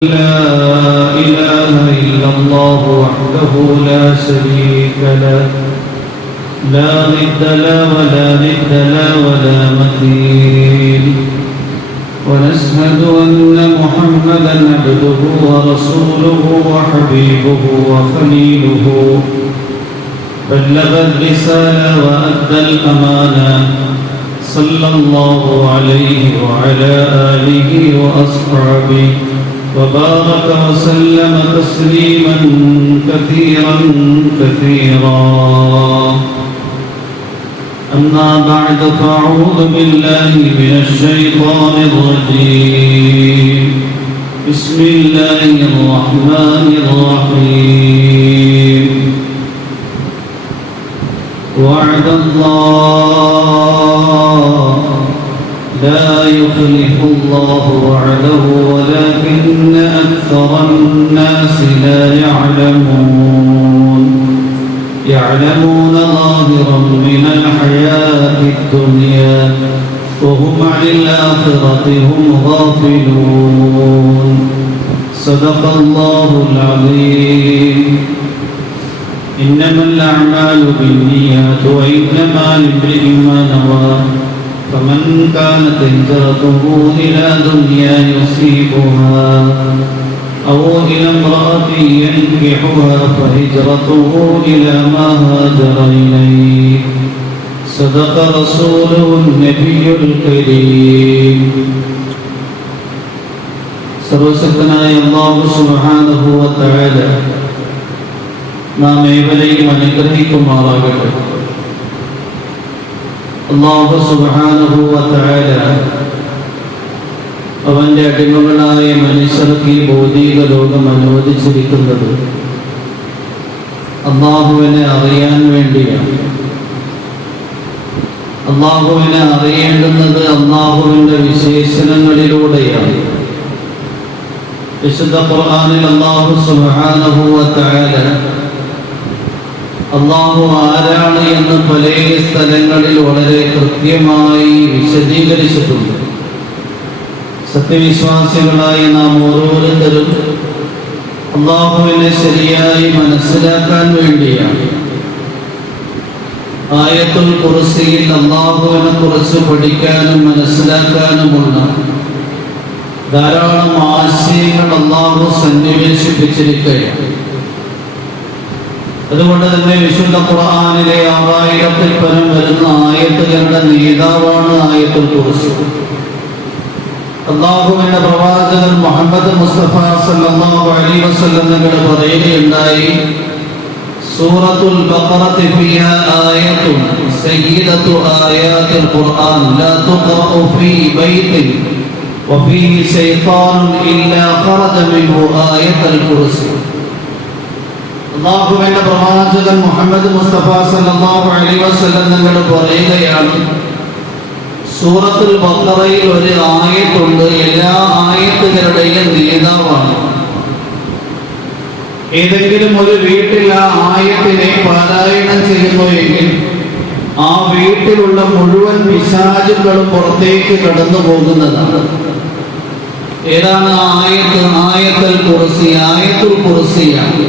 لا إله إلا الله وحده لا شريك له لا ضد له ولا ند له ولا مثيل ونشهد أن محمدا عبده ورسوله وحبيبه وخليله بلغ الرسالة وأدى الأمانة صلى الله عليه وعلى آله وأصحابه وبارك وسلم تسليما كثيرا أما بعد فأعوذ بالله من الشيطان الرجيم بسم الله الرحمن الرحيم وعد الله لا يخلف الله وعده ولكن أكثر الناس لا يعلمون ظاهرا من الحياة الدنيا وهم عن الآخرة هم غافلون صدق الله العظيم إنما الأعمال بالنيات وإنما لامرئ ما نوى فمن كانت هجرته إلى دنيا يصيبها أو إلى امرأة ينكحها فهجرته إلى ما هاجر إليه صدق رسوله النبي الكريم. സർവശക്തനായ അല്ലാഹു സുബ്ഹാനഹു വ തആല നാം ഏവരെയും അനുഗ്രഹിക്കുമാറാകട്ടെ. അല്ലാഹു സുബ്ഹാനഹു വ തആല അവന്റെ അടിമകളായ മനുഷ്യർക്ക് ഈ ഭൗതിക ലോകം അനുവദിച്ചിരിക്കുന്നത് അല്ലാഹുവിനെ അറിയാൻ വേണ്ടിയാണ്. അല്ലാഹുവിനെ അറിയേണ്ടുന്നത് അല്ലാഹുവിന്റെ വിശേഷണങ്ങളിലൂടെയാണ്. വിശുദ്ധ ഖുർആനിൽ അല്ലാഹു സുബ്ഹാനഹു വ തആല അല്ലാഹു ആരാണ് എന്ന് പല സ്ഥലങ്ങളിൽ വളരെ കൃത്യമായി വിശദീകരിച്ചിട്ടുണ്ട്. സത്യവിശ്വാസികളായി നാം ഓരോരുത്തരും അല്ലാഹുവിനെ ശരിയായി മനസ്സിലാക്കാൻ വേണ്ടിയാണ് ആയത്തുൽ കുർസിയിൽ അല്ലാഹുവിനെ കുറിച്ച് പഠിക്കാനും മനസ്സിലാക്കാനുമുള്ള ധാരാളം ആശയങ്ങൾ അല്ലാഹു സന്നിവേശിപ്പിച്ചിരിക്കുകയാണ്. അതുകൊണ്ട് തന്നെ വിശുദ്ധ ഖുർആനിലെ 6000-ൽ പരം വരുന്ന ആയത്തുകളുടെ നേതാവാണ് ആയത്തുൽ കുർസി. അല്ലാഹുവിന്റെ പ്രവാചകൻ മുഹമ്മദ് മുസ്തഫ സല്ലല്ലാഹു അലൈഹി വസല്ലം തങ്ങൾ പറയുകയുണ്ടായി, സൂറത്തുൽ ബഖറത്ത് ഫിഹാ ആയത്തുൻ സയ്യിദത്തു ആയാത്തിൽ ഖുർആൻ ലാ തുഖറഉ ഫീ ബൈത്തിൻ വഫീഹി ശൈത്താനുൻ ഇല്ലാ ഖറജ മിൻഹു ആയത്തുൽ കുർസി. അല്ലാഹുവിന്റെ പ്രവാചകൻ മുഹമ്മദ് മുസ്തഫ സല്ലല്ലാഹു അലൈഹി വസല്ലം തങ്ങൾ പറയുകയാണ്, സൂറത്തുൽ ബഖറയിൽ ഒരു ആയത്തുണ്ട്, എല്ലാ ആയത്തുകളുടെയും നേതാവാണ്. ഏതെങ്കിലും ഒരു വീട്ടിൽ ആ ആയത്തിനെ പാരായണം ചെയ്യുന്നു എങ്കിൽ ആ വീട്ടിലുള്ള മുഴുവൻ പിശാചുക്കളും പുറത്തേക്ക് കടന്നു പോകുന്നതാണ്. ഏതാണ് ആ ആയത്ത്? ആയത്തുൽ കുർസി. ആയത്തുൽ കുർസിയാണ്.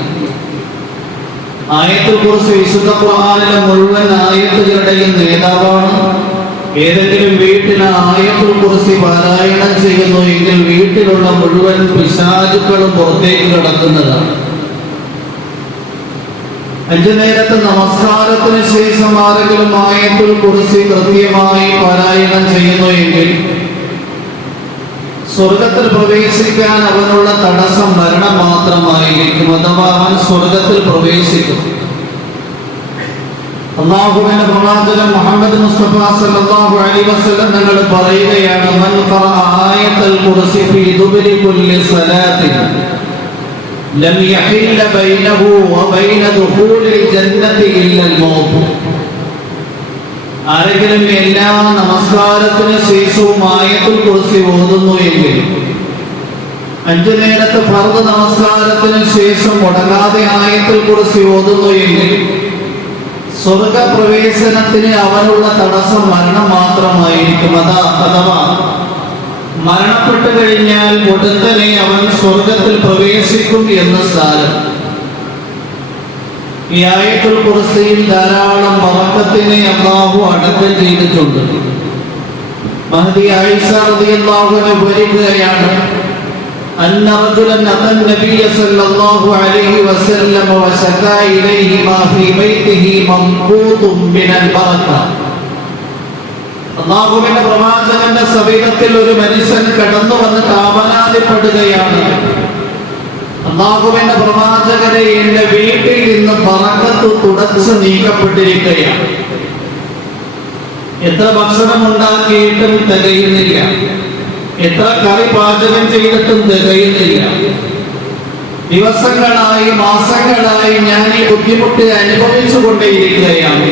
ആയത്തുൽ കുർസി വിശുദ്ധ ഖുർആനിലെ മുഴുവൻ ആയത്തുകളുടെയും നേതാവാണ്. ഏതെങ്കിലും വീട്ടിൽ ആയത്തുൽ കുർസി പാരായണം ചെയ്യുന്നു എങ്കിൽ വീട്ടിലുള്ള മുഴുവൻ പിശാചുക്കളും പുറത്തേക്ക് കടക്കുന്നതാണ്. 5 നേരത്തെ നമസ്കാരത്തിന് ശേഷം ആരെങ്കിലും ആയത്തുൽ കുർസി കൃത്യമായി പാരായണം ചെയ്യുന്നു എങ്കിൽ സ്വർഗത്തിൽ പ്രവേശിക്കാൻ അവനുള്ള തടസ്സം മരണം മാത്രമായിരിക്കും. അഥവാ അവൻ സ്വർഗത്തിൽ പ്രവേശിക്കും. അല്ലാഹുവിന്റെ പ്രവാചകൻ മുഹമ്മദ് മുസ്തഫ സല്ലല്ലാഹു അലൈഹി വസല്ലം തങ്ങൾ പറയുകയാണ്, മൻ ഖറഅ ആയത്തുൽ കുർസി ഫീ ദുബരി കുല്ലി സലാത്തിൻ ലം യഹില്ല ബൈനഹു വ ബൈന ദുഖൂലിൽ ജന്നതി ഇല്ലൽ മൗത്ത്. ആരെങ്കിലും എല്ലാ നമസ്കാരത്തിന് ശേഷവും ആയത്തുൽ കുർസി ഓതുന്നു എങ്കിൽ 5 നേരത്തെ ഫർദ് നമസ്കാരത്തിന് ശേഷം മുടങ്ങാതെ ആയത്തുൽ കുർസി ഓതുന്നു എങ്കിൽ സ്വർഗപ്രവേശനത്തിന് അവനുള്ള തടസ്സം മരണം മാത്രമായിരിക്കും. അഥവാ മരണപ്പെട്ടു കഴിഞ്ഞാൽ ഉടനെ അവൻ സ്വർഗത്തിൽ പ്രവേശിക്കും എന്ന സ്ഥാനം. ഈ ആയത്തുൽ കുർസിയിൽ ധാരാളം ബറക്കത്തിനെ അല്ലാഹു അടക്കം ചെയ്തിട്ടുണ്ട്. മഹദി ആയിഷ റളിയല്ലാഹു അൻഹ വരികയാണ്, أن رجلا أتى النبي صلى الله عليه وسلم وشكا إليه ما في بيته منقوط من البركة. അല്ലാഹുവിന്റെ പ്രവാചകന്റെ സമീപത്തിൽ ഒരു മനുഷ്യൻ കടന്നു വന്ന് താപനാദിപ്പെടുകയാണ്, അല്ലാഹുവിന്റെ പ്രവാചകരെ, എന്റെ വീട്ടിൽ നിന്ന് ബറക്കത്ത് തുടച്ചു നീക്കപ്പെട്ടിരിക്കുകയാണ്. എത്ര ഭക്ഷണം ഉണ്ടാക്കിയിട്ടും തികയുന്നില്ല, എത്ര കറി പാചകം ചെയ്തിട്ടും തികയുന്നില്ല. ദിവസങ്ങളായി മാസങ്ങളായി ഞാൻ ഈ ബുദ്ധിമുട്ട് അനുഭവിച്ചു കൊണ്ടേയിരിക്കുകയാണ്.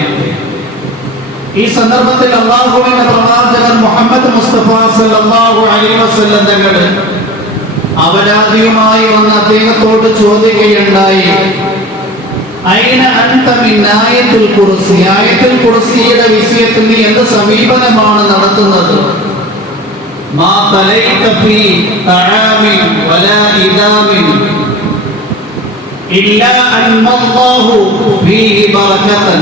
ഈ സന്ദർഭത്തിൽ അല്ലാഹുവിന്റെ പ്രവാചകൻ മുഹമ്മദ് മുസ്തഫ സല്ലല്ലാഹു അലൈഹി വസല്ലം തങ്ങൾ അവരാധിയുമായി വന്ന് അദ്ദേഹത്തോട് ചോദിക്കുകയുണ്ടായി, അയ്ന അൻത മിൻ ആയത്തുൽ കുർസി, ആയത്തുൽ കുർസിയുടെ വിഷയത്തിൽ നീ എന്ത് സമീപനമാണ് നടത്തുന്നത്? മാ തലൈത ഫീ തആമിൻ വലാ ഇദാമിൻ ഇല്ലാ അൻമല്ലാഹു ഫീഹി ബറകതൻ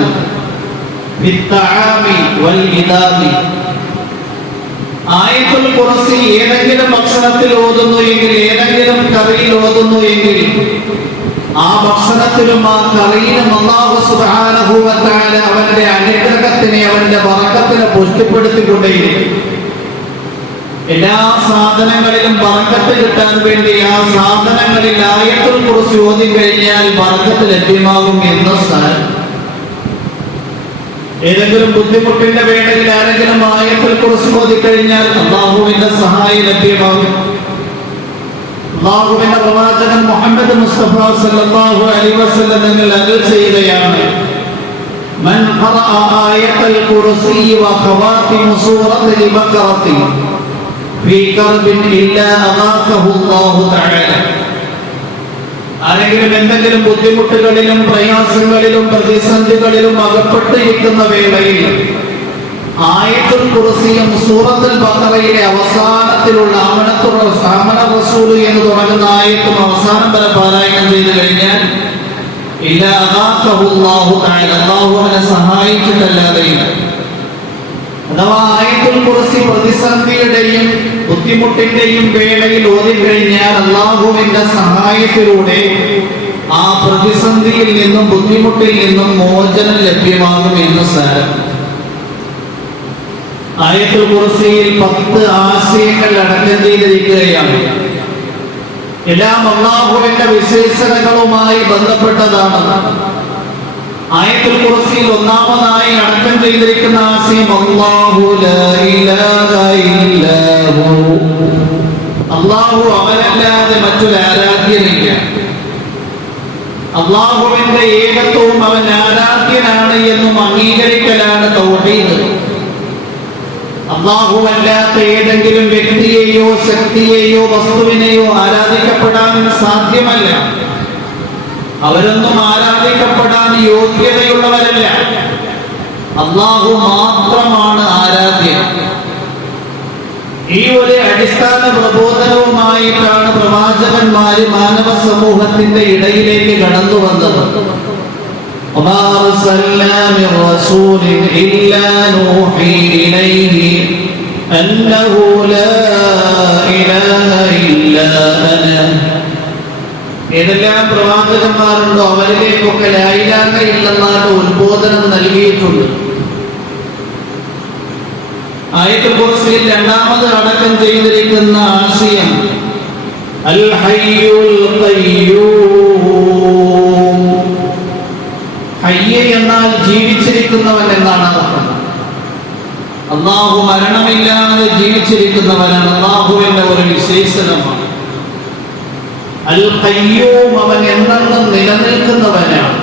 ഫിത്തആമി വൽ ഇദാമി. ആയത്തുൽ കുർസി ഏതെങ്കിലും ഭക്ഷണത്തിൽ ഓതുന്നു എങ്കിൽ, ഏതെങ്കിലും കറിയിൽ ഓതുന്നു എങ്കിൽ, ആ ഭക്ഷണത്തിലും ആ കറിയിലും അല്ലാഹു സുബ്ഹാനഹു വ തആല അവന്റെ അനുഗ്രഹത്തിനെ, അവന്റെ ബറക്കത്തിനെ പുഷ്ടിപ്പെടുത്തിക്കൊണ്ടേയിരിക്കും. എല്ലാ സാധനങ്ങളിലും ബറക്കത്ത് കിട്ടാൻ വേണ്ടി ആ സാധനങ്ങളിൽ ആയത്തുൽ കുർസി ഓതി കഴിഞ്ഞാൽ ബറക്കത്ത് ലഭ്യമാകും എന്ന സ്ഥാനം. ഏതെങ്കിലും ബുദ്ധിമുട്ടിന്റെ വേളയിൽ ആരെങ്കിലും ആയത്തുൽ കുർസി ഓതി കഴിഞ്ഞാൽ അല്ലാഹുവിന്റെ സഹായം ലഭ്യമാകും. അല്ലാഹുവിന്റെ പ്രവാചകൻ മുഹമ്മദ് മുസ്തഫ സല്ലല്ലാഹു അലൈഹി വസല്ലം തങ്ങൾ അരുൾ ചെയ്യുകയാണ്, മൻ ഖറഅ ആയത്തുൽ കുർസി വ ഖവാതിമു സൂറത്തുൽ ബഖറത്തി ഫീ കർബിൻ ഇല്ലാ അഗാഖഹു അല്ലാഹു തആല. ആരെങ്കിലും എന്തെങ്കിലും ബുദ്ധിമുട്ടുകളിലും പ്രയാസങ്ങളിലും പ്രതിസന്ധികളിലും അകപ്പെട്ടിരിക്കുന്ന വേളയിൽ ആയത്തുൽ കുർസിയും സൂറത്തുൽ ബഖറയിലെ അവസാനത്തിലുള്ള ആമന റസൂൽ എന്ന് തുടങ്ങുന്ന ആയത്തും അവസാനം വരെ പാരായണം ചെയ്തു കഴിഞ്ഞാൽ ഇല്ലാ അഗാഖഹു അല്ലാഹു തആല, അല്ലാഹു അവനെ സഹായിച്ചിട്ടല്ലാതെയില്ല. അഥവാ ആയത്തുൽ കുർസി പ്രതിസന്ധിയുടെയും ബുദ്ധിമുട്ടിന്റെയും വേളയിൽ ഓതിക്കഴിഞ്ഞാൽ അല്ലാഹുവിന്റെ സഹായത്തിലൂടെ ആ പ്രതിസന്ധിയിൽ നിന്നും ബുദ്ധിമുട്ടിൽ നിന്നും മോചനം ലഭ്യമാകും എന്ന് സാരം. ആയത്തുൽ കുർസിയിൽ 10 ആശയങ്ങൾ അടക്കം ചെയ്തിരിക്കുകയാണ്. എല്ലാം അല്ലാഹുവിന്റെ വിശേഷണങ്ങളുമായി ബന്ധപ്പെട്ടതാണ്. ആയത്തുൽ കുർസിയിൽ ഒന്നാമതായി അടക്കം ചെയ്തിരിക്കുന്ന ആശയം അല്ലാഹു ലാ ഇലാഹ ഇല്ലാഹു, അല്ലാഹു അവനല്ലാതെ മറ്റൊരു ആരാധ്യനില്ല. അല്ലാഹുവിന്റെ ഏകത്വവും അവൻ ആരാധ്യനാണ് എന്നും അംഗീകരിക്കലാണ് തൗഹീദ്. അല്ലാഹുവല്ലാത്ത ഏതെങ്കിലും വ്യക്തിയെയോ ശക്തിയെയോ വസ്തുവിനെയോ ആരാധിക്കപ്പെടാൻ സാധ്യമല്ല. അവരൊന്നും ആരാധിക്കപ്പെടാൻ യോഗ്യതയുള്ളവരല്ല. അല്ലാഹു മാത്രമാണ് ആരാധ്യൻ. ഈ ഒരു അടിസ്ഥാന പ്രബോധനവുമായിട്ടാണ് പ്രവാചകന്മാര് മാനവ സമൂഹത്തിന്റെ ഇടയിലേക്ക് കടന്നു വന്നത്. وما أرسلنا من رسول إلا نوحي إليه أنه لا إله إلا أنا. ഏതെല്ലാം പ്രവാചകന്മാരുണ്ടോ അവരിലേക്കൊക്കെ ലാ ഇലാഹ ഇല്ലല്ലാഹ് ഉത്ബോധനം നൽകിയിട്ടുണ്ട്. ആയത്തുൽ കുർസിയിൽ രണ്ടാമത് അടക്കം ചെയ്തിരിക്കുന്ന ആശയം അൽ ഹയ്യുൽ ഖയ്യൂം. ഹയ്യ് എന്നാൽ ജീവിച്ചിരിക്കുന്നവൻ എന്നാണ് അർത്ഥം. അല്ലാഹു മരണമില്ലാതെ ജീവിച്ചിരിക്കുന്നവനാണ്, അല്ലാഹുവിന്റെ ഒരു വിശേഷണമാണ്. അൽ ഖയ്യൂം, അവൻ എന്നെന്നും നിലനിൽക്കുന്നവനാണ്.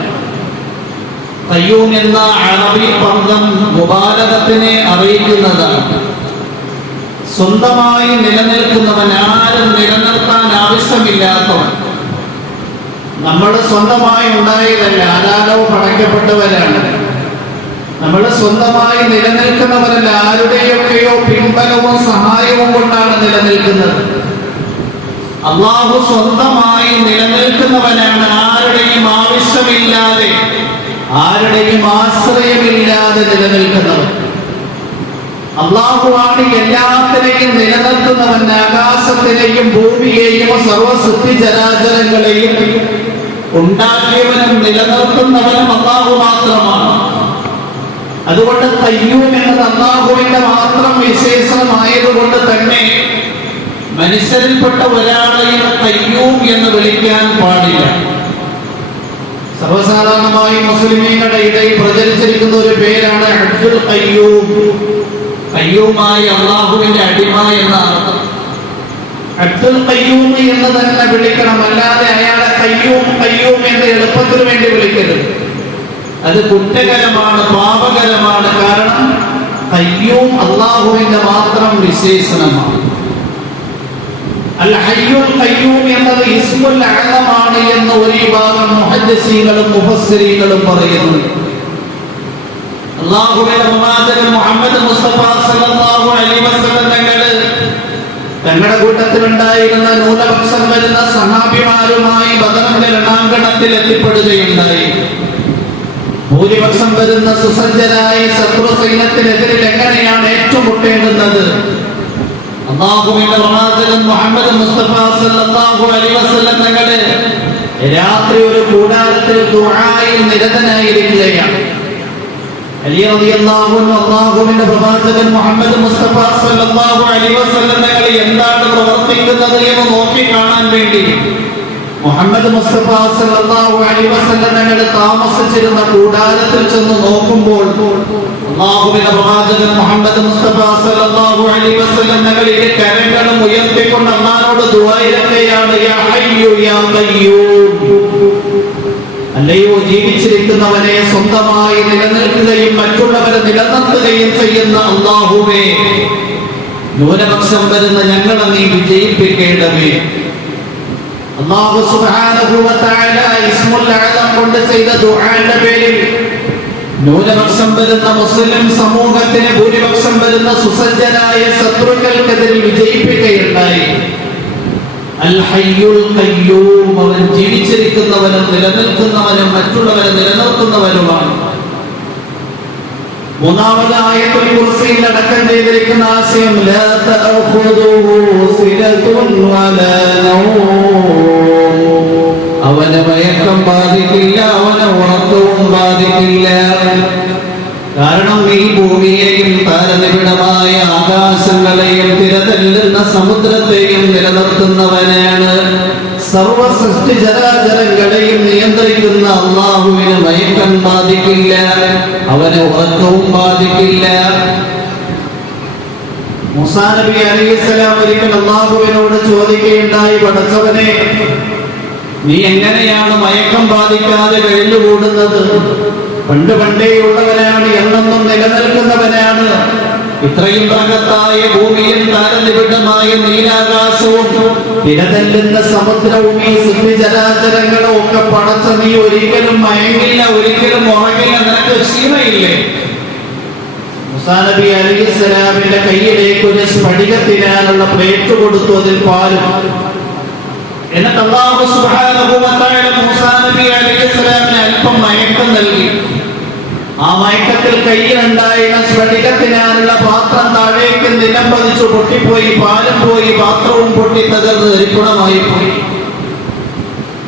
ഖയ്യൂം എന്ന അറബി പദം മുബാലഗത്തിനെ അറിയിക്കുന്നതാണ്. സ്വന്തമായി നിലനിൽക്കുന്നവൻ, ആരും നിലനിർത്താൻ ആവശ്യമില്ലാത്തവൻ. നമ്മൾ സ്വന്തമായി ഉണ്ടായതല്ല, ആരാലോ പടയ്ക്കപ്പെട്ടവരാണ്. നമ്മൾ സ്വന്തമായി നിലനിൽക്കുന്നവരല്ല, ആരുടെയൊക്കെയോ പിൻബലവും സഹായവും കൊണ്ടാണ് നിലനിൽക്കുന്നത്. അള്ളാഹു സ്വന്തമായി നിലനിൽക്കുന്നവനാണ്, ആരുടെയും ആവശ്യമില്ലാതെ ആരുടെയും ആശ്രയമില്ലാതെ നിലനിൽക്കുന്നവൻ. അള്ളാഹുവാണ് എല്ലാത്തിനെയും നിലനിർത്തുന്നവൻ. ആകാശത്തിനെയും ഭൂമിയെയും സർവസൃഷ്ടിചരാചരങ്ങളെയും ഉണ്ടാക്കിയവനും നിലനിർത്തുന്നവനും അള്ളാഹു മാത്രമാണ്. അതുകൊണ്ട് ഖയ്യൂം എന്നത് അള്ളാഹുവിന്റെ മാത്രം വിശേഷണമായതുകൊണ്ട് തന്നെ മനുഷ്യരിൽപ്പെട്ട ഒരാളെയും ഖയ്യൂം എന്ന് വിളിക്കാൻ പാടില്ല. സർവസാധാരണമായി മുസ്ലിമീങ്ങളുടെ ഇടയിൽ പ്രചരിച്ചിരിക്കുന്ന ഒരു പേരാണ് അബ്ദുൽ ഖയ്യൂം. ഖയ്യൂമായി അള്ളാഹുവിന്റെ അടിമ എന്ന അർത്ഥം. അബ്ദുൽ ഖയ്യൂം എന്ന് തന്നെ വിളിക്കണം, അല്ലാതെ അയാളെ ഖയ്യൂം ഖയ്യൂം എന്ന് എളുപ്പത്തിന് വേണ്ടി വിളിക്കരുത്. അത് കുറ്റകരമാണ്, പാപകരമാണ്. കാരണം ഖയ്യൂം അള്ളാഹുവിന്റെ മാത്രം വിശേഷണമാണ്. അൽ ഹയ്യുൽ ഖയ്യൂം എന്നത് ഇസ്മുൽ അഅ്ലമാണ് എന്ന് ഒരു വിഭാഗം മുഹദ്ദിസീങ്ങളും മുഫസ്സിരീങ്ങളും പറയുന്നു. അല്ലാഹുവിന്റെ പ്രവാചകൻ മുഹമ്മദ് മുസ്തഫ സല്ലല്ലാഹു അലൈഹി വസല്ലം തങ്ങളുടെ കൂട്ടത്തിലുണ്ടായിരുന്ന ന്യൂനപക്ഷം വരുന്ന സഹാബിമാരുമായി ബദറിന്റെ രണാങ്കണത്തിൽ എത്തിപ്പെടുകയുണ്ടായി. ഭൂരിപക്ഷം വരുന്ന സുസജ്ജരായ ശത്രു സൈന്യത്തിനെതിരിൽ എങ്ങനെയാണ് ഏറ്റുമുട്ടേണ്ടുന്നത് അല്ലാഹുവിന്റെ പ്രവാചകൻ മുഹമ്മദ് മുസ്തഫ സല്ലല്ലാഹു അലൈഹി വസല്ലം തങ്ങളെ രാത്രി ഒരു കൂടാരത്തിൽ ദുആയിൽ നിരതനായിരിക്കുകയാണ്. അലി റളിയല്ലാഹു അൻഹു അല്ലാഹുവിന്റെ പ്രവാചകൻ മുഹമ്മദ് മുസ്തഫ സല്ലല്ലാഹു അലൈഹി വസല്ലം തങ്ങളെ എന്താണ് പ്രവർത്തിക്കുന്നത് എന്ന് നോക്കി കാണാൻ വേണ്ടി മുഹമ്മദ് മുസ്തഫ സല്ലല്ലാഹു അലൈഹി വസല്ലം തങ്ങൾ താമസിച്ചിരുന്ന കൂടാരത്തിൽ ചെന്ന് നോക്കുമ്പോൾ അല്ലാഹുവിന്റെ പ്രവാചകൻ മുഹമ്മദ് മുസ്തഫ സല്ലല്ലാഹു അലൈഹി വസല്ലം തങ്ങൾ ഇരു കരങ്ങളും ഉയർത്തിക്കൊണ്ട് അല്ലാഹുവോട് ദുആ ചെയ്യുകയാണ്. യാ ഹയ്യു യാ ഖയ്യൂം, അല്ലയോ ജീവിച്ചിരിക്കുന്നവനെ സ്വന്തമായി നിലനിൽക്കുകയും മറ്റുള്ളവരെ നിലനിർത്തുകയും ചെയ്യുന്ന അല്ലാഹുവേ, ന്യൂനപക്ഷം വരുന്ന ഞങ്ങളെ നീ വിജയിപ്പിക്കേണ്ടവേ. അല്ലാഹു സുബ്ഹാനഹു വ തആല ഇസ്മുൽ അഅ്ലം കൊണ്ട് ചെയ്ത ദുആന്റെ പേരിൽ ന്യൂനപക്ഷം വരുന്ന മുസ്ലിം സമൂഹത്തിന് ഭൂരിപക്ഷം വരുന്ന സുസജ്ജനായ ശത്രുക്കൾക്കെതിരെ വിജയിപ്പിക്കുകയുണ്ടായി. അൽ ഹയ്യുൽ ഖയ്യൂം, അവൻ ജീവിച്ചിരിക്കുന്നവനും നിലനിൽക്കുന്നവനും മറ്റുള്ളവരെ നിലനിർത്തുന്നവനുമാണ്. മൂന്നാമത് ആയത്തുൽ കുർസിയിൽ അടക്കം ചെയ്തിരിക്കുന്ന ആശയം ലാ തഅഖുദുഹു സിനതുൻ വലാ നൗം, അവനെ മയക്കം ബാധിക്കില്ല, അവനെ ഉറക്കവും ബാധിക്കില്ല. കാരണം ഈ ഭൂമിയെയും താരനിബിഡമായ ആകാശങ്ങളെയും തിരതല്ലുന്ന സമുദ്രത്തെയും നിലനിർത്തുന്നവനാണ്. സർവ സൃഷ്ടിചരാചരങ്ങളെയും നിയന്ത്രിക്കുന്ന അല്ലാഹുവിന് മയക്കം ബാധിക്കില്ല, അവന് ഉറക്കവും ബാധിക്കില്ല. മൂസാ നബി അലൈഹിസ്സലാം ഒരിക്കൽ അല്ലാഹുവിനോട് ചോദിക്കുകയുണ്ടായി, പടച്ചവനെ, നീ എങ്ങനെയാണ് മയക്കം ബാധിക്കാതെ കഴിഞ്ഞുകൂടുന്നത്? പണ്ടേയുള്ളവനാണ്, എന്നെന്നും നിലനിൽക്കുന്നവനാണ്. ഇത്രയും ബൃഹത്തായ ഭൂമിയും താരനിബിഡമായ നീലാകാശവും തിരതല്ലുന്ന സമുദ്രവും ഈ സൃഷ്ടിചരാചരങ്ങളും ഒക്കെ പടച്ച നീ ഒരിക്കലും മയങ്ങില്ല, ഒരിക്കലും ഉറങ്ങില്ല, നിനക്ക് ക്ഷീണയില്ലേ? മൂസാ നബി അലൈഹിസ്സലാമിന്റെ കയ്യിലേക്ക് ഒരു സ്ഫടികത്തിനാനുള്ള പ്ലേറ്റ് കൊടുത്തു, അതിൽ പാലും. എന്നിട്ട് അല്ലാഹു സുബ്ഹാനഹു വ തആല മൂസാ നബി അലൈഹിസ്സലാമിന് അല്പം മയക്കം നൽകി. ആ മയക്കത്തിൽ കയ്യിലുണ്ടായിരുന്ന സ്ഫടികത്തിനാനുള്ള പാത്രം താഴേക്ക് നിലം പതിച്ചു പൊട്ടിപ്പോയി, പാലും പോയി, പാത്രവും പൊട്ടി തകർന്ന് തരിപ്പണമായി പോയി.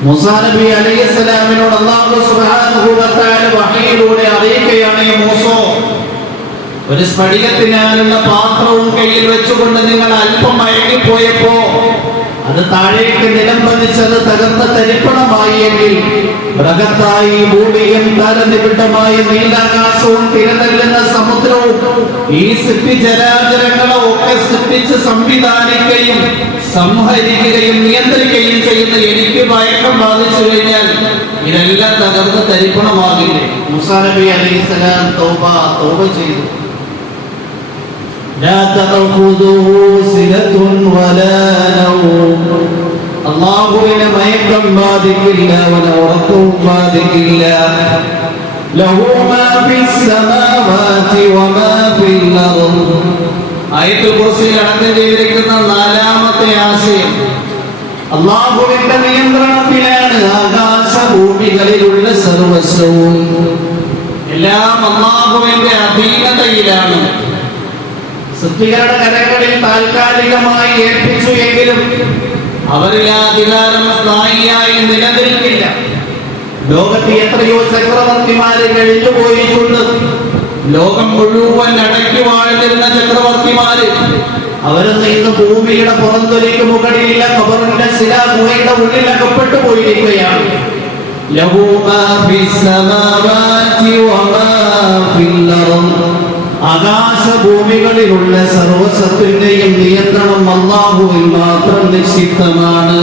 മൂസാ നബി അലൈഹിസ്സലാമിനോട് അല്ലാഹു സുബ്ഹാനഹു വ തആല വഹയിലൂടെ അറിയിക്കുകയാണ്, മൂസോ, ഒരു സ്ഫടികത്തിനാലുള്ള പാത്രവും കയ്യിൽ വെച്ചുകൊണ്ട് നിങ്ങൾ അല്പം മയങ്ങിപ്പോയപ്പോ അത് താഴേക്ക് നിലം പതിച്ചത് തകർന്ന തരിപ്പണമായി എങ്കിൽ ബൃഹത്തായി ഭൂമിയും താരനിബിഡമായ നീലാകാശവും തിരതല്ലുന്ന സമുദ്രവും ഈ സൃഷ്ടിചരാചരങ്ങളെ ഒക്കെ സൃഷ്ടിച്ച് സംവിധാനിക്കുകയും സംഹരിക്കുകയും നിയന്ത്രിക്കുകയും ചെയ്യുന്ന എനിക്ക് മയക്കം ബാധിച്ചു കഴിഞ്ഞാൽ ഇതെല്ലാം തകർന്ന് തരിപ്പണമാകില്ലേ? മൂസാ നബി അലൈഹിസ്സലാം തൗബ ചെയ്തു. لا تأخذه سنة ولا نوم, അല്ലാഹുവിനെ മയക്കം ബാധിക്കില്ല, അവനെ ഉറക്കവും ബാധിക്കില്ല. ലഹു മാ ഫിസ്സമാവാതി വമാ ഫിൽ അർദ്. ആയത്തുൽ കുർസിയിൽ അടക്കം ചെയ്തിരിക്കുന്ന നാലാമത്തെ ആശയം അല്ലാഹുവിന്റെ നിയന്ത്രണത്തിലാണ് ആകാശഭൂമികളിലുള്ള സർവസ്വവും. എല്ലാം അല്ലാഹുവിന്റെ അധീനതയിലാണ്. സൃഷ്ടികളുടെ കരങ്ങളിൽ താൽക്കാലികമായി ഏൽപ്പിച്ചു എങ്കിലും അവരിൽ ആ അധികാരം സ്ഥായിയായി നിലനിൽക്കില്ല. ലോകത്ത് എത്രയോ ചക്രവർത്തിമാര് കഴിഞ്ഞുപോയിട്ടുണ്ട്. ലോകം മുഴുവൻ അടക്കി വാഴ്ന്നിരുന്ന ചക്രവർത്തിമാര് അവരൊന്നും ഇന്ന് ഭൂമിയുടെ പുറന്തൊലിക്ക് മുകളിലില്ല, ഖബറിന്റെ ശിലാഗുഹയുടെ ഉള്ളിൽ അകപ്പെട്ടു പോയിരിക്കുകയാണ്. ലഹു മാ ഫിസ്സമാവാതി വമാ ഫിൽ അർദ്. ആകാശഭൂമികളിലുള്ള സർവ്വസത്തിന്റെയും നിയന്ത്രണം അല്ലാഹുവിൽ മാത്രം നിക്ഷിപ്തമാണ്.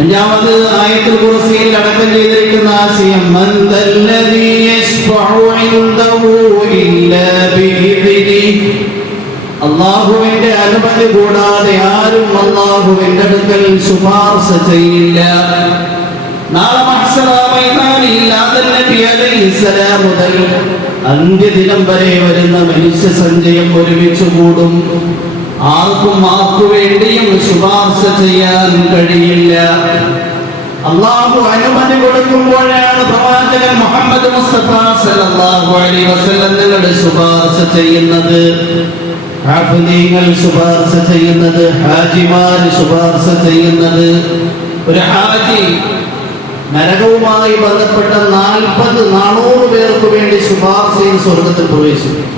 അഞ്ചാമത് ആയത്തുൽ കുർസിയിൽ അടക്കം ചെയ്തിരിക്കുന്ന ആശയം മൻ ദല്ലദീ യശ്ഫഉ ഇൻദഹു ഇല്ലാ ബിഇദ്നിഹി. അല്ലാഹുവിന്റെ അനുമതി കൂടാതെ ആരും അല്ലാഹുവിന്റെ അടുക്കൽ ശുപാർശ ചെയ്യില്ല. നാളെ മഹ്ശറ മൈതാനിൽ ആദം നബി അലൈഹിസ്സലാം മുതൽ അന്ത്യദിനം വരെ വരുന്ന മനുഷ്യ സഞ്ചയം ഒരുമിച്ച് കൂടും. ആർക്കും ആർക്കു വേണ്ടിയും ശുപാർശ ചെയ്യാൻ കഴിയില്ല. അല്ലാഹു അനുമതി കൊടുക്കുമ്പോഴാണ് പ്രവാചകൻ മുഹമ്മദ് മുസ്തഫ സല്ലല്ലാഹു അലൈഹി വസല്ലം നിങ്ങളുടെ ശുപാർശ ചെയ്യുന്നത്, ഹാഫിളീങ്ങൾ ശുപാർശ ചെയ്യുന്നത്, ഹാജിമാർ ശുപാർശ ചെയ്യുന്നത്. ഒരു ഹാജി നരകവുമായി ബന്ധപ്പെട്ട 40-400 പേർക്ക് വേണ്ടി ശുപാർശയിൽ സ്വർഗത്തിൽ പ്രവേശിക്കും.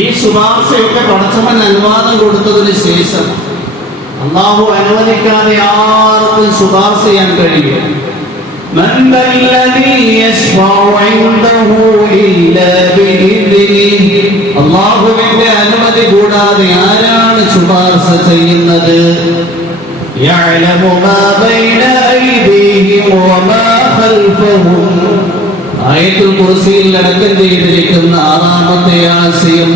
ഈ ശുപാർശയൊക്കെ പടച്ചവൻ അനുവാദം കൊടുത്തതിന് ശേഷം അല്ലാഹു അനുവദിക്കാതെ ആർക്കും ശുപാർശ ചെയ്യാൻ കഴിയില്ല. മൻ ദല്ലദീ യശ്ഫഉ ഇൻദഹു ഇല്ലാ ബിഇദ്നിഹി. അല്ലാഹുവിന്റെ അനുമതി കൂടാതെ ആരാണ് ശുപാർശ ചെയ്യുന്നത്? യഅലമു മാ ബൈന ഐദീഹിം വമാ ഖൽഫഹും. ആയത്തുൽ കുർസിയിൽ അടക്കം ചെയ്തിരിക്കുന്ന ആറാമത്തെ ആശയം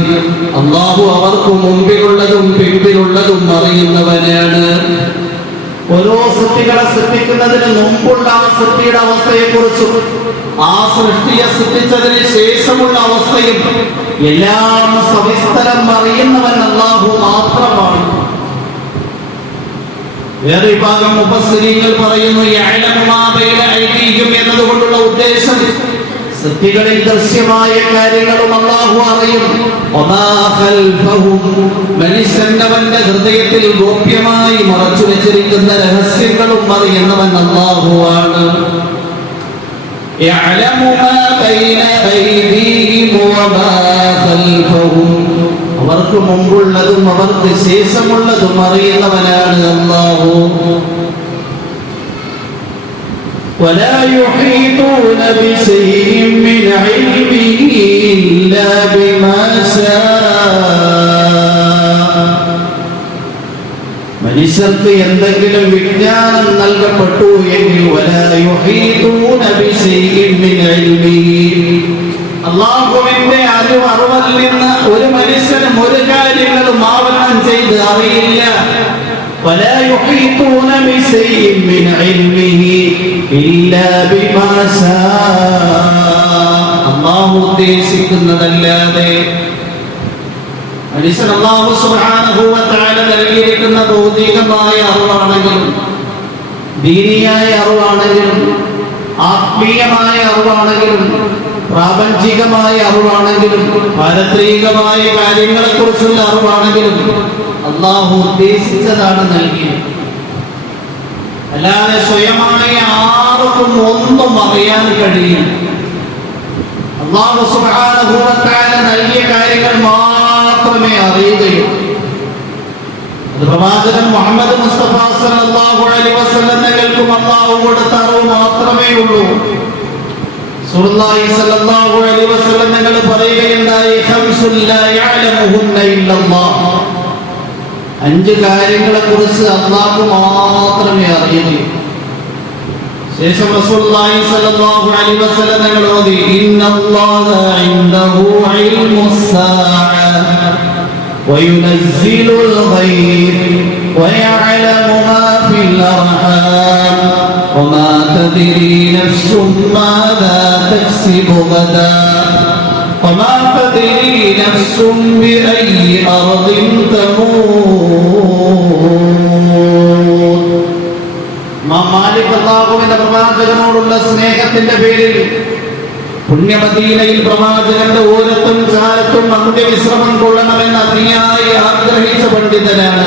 അല്ലാഹു അവർക്ക് മുമ്പിലുള്ളതും പിമ്പിലുള്ളതും അറിയുന്നവനാണ്. ഓരോ സൃഷ്ടികളെ സൃഷ്ടിക്കുന്നതിന് മുമ്പുള്ള ആ സൃഷ്ടിയുടെ അവസ്ഥയെക്കുറിച്ചും ആ സൃഷ്ടിയെ സൃഷ്ടിച്ചതിന് ശേഷമുള്ള അവസ്ഥയും എല്ലാം സവിസ്തരം അറിയുന്നവൻ അല്ലാഹു മാത്രമാണ്. വേറെ വിഭാഗം മുഫസ്സിരീങ്ങൾ പറയുന്നു യഅലമു മാ ബൈന ഐദീഹിം എന്നതുകൊണ്ടുള്ള ഉദ്ദേശം സൃഷ്ടികളിൽ ദൃശ്യമായ കാര്യങ്ങളും അല്ലാഹു അറിയും. വമാ ഖൽഫഹും. മനുഷ്യന്റെ ഹൃദയത്തിൽ ഗോപ്യമായി മറച്ചു വെച്ചിരിക്കുന്ന രഹസ്യങ്ങളും അറിയുന്നവൻ അല്ലാഹുവാണ്. യഅലമു മാ ബൈന ഐദീഹിം വമാ ഖൽഫഹും. അവർക്ക് മുമ്പുള്ളതും അവർക്ക് ശേഷമുള്ളതും അറിയുന്നവനാണ് അല്ലാഹു. ولا يحيطون بشيء من علمه إلا بما شاء. മനുഷ്യർക്ക് എന്തെങ്കിലും വിജ്ഞാനം നൽകപ്പെട്ടു എങ്കിൽ ولا يحيطون بشيء من علمه. അല്ലാഹുവിന്റെ അറിവിൽ നിന്ന് ഒരു മനുഷ്യനും ഒരു കാര്യങ്ങളും ആവരണം ചെയ്ത് അറിയില്ല. ولا يحيطون بشيء من علمه إلا بما شاء. അല്ലാഹു ഉദ്ദേശിക്കുന്നതല്ലാതെ മനുഷ്യൻ അല്ലാഹു സുബ്ഹാനഹു വ തആല നൽകിയിരിക്കുന്ന ഭൗതികമായ അറിവാണെങ്കിലും ദീനിയായ അറിവാണെങ്കിലും ആത്മീയമായ അറിവാണെങ്കിലും പ്രാപഞ്ചികമായ അറിവാണെങ്കിലും പാരത്രികമായ കാര്യങ്ങളെക്കുറിച്ചുള്ള അറിവാണെങ്കിലും അല്ലാഹു ഉദ്ദേശിച്ചതാണ് നൽകിയത്. അല്ലാതെ സ്വയമായ ആർക്കും ഒന്നും അറിയാൻ കഴിയില്ല. അല്ലാഹു സുബ്ഹാനഹു വ തആല നൽകിയ കാര്യങ്ങൾ മാത്രമേ അറിയുകയുള്ളൂ. അത് പ്രവാചകൻ മുഹമ്മദ് മുസ്തഫ സല്ലല്ലാഹു അലൈഹി വസല്ലം തങ്ങൾക്കും അല്ലാഹു കൊടുത്ത അറിവ് മാത്രമേ ഉള്ളൂ. റസൂലുള്ളാഹി സ്വല്ലല്ലാഹു അലൈഹി വസല്ലം തങ്ങൾ പറയുകയുണ്ടായി ഖംസുൽ ലാ യഅലമുഹുന്ന ഇല്ലല്ലാഹ്. 5 കാര്യങ്ങളെക്കുറിച്ച് അല്ലാഹു മാത്രമേ അറിയുകയുള്ളൂ. ശേഷം റസൂലുള്ളാഹി സ്വല്ലല്ലാഹു അലൈഹി വസല്ലം തങ്ങൾ ഓതി ഇന്നല്ലാഹ ഇൻദഹു ഇൽമുസ് സാഅ വയുനസ്സിലുൽ ഗൈബ് വയഅലമു മാ ഫിൽ അർഹാം وما تدري نفس ماذا تكسب غدا وما تدري نفس بأي أرض تموت. മാലിക് അല്ലാഹുവിന്റെ പ്രവാചകനോടുള്ള സ്നേഹത്തിന്റെ പേരിൽ പുണ്യമദീനയിൽ പ്രവാചകന്റെ ഓരത്തും ചാരത്തും അന്ത്യവിശ്രമം കൊള്ളണമെന്ന് അതിയായി ആഗ്രഹിച്ച പണ്ഡിതനാണ്.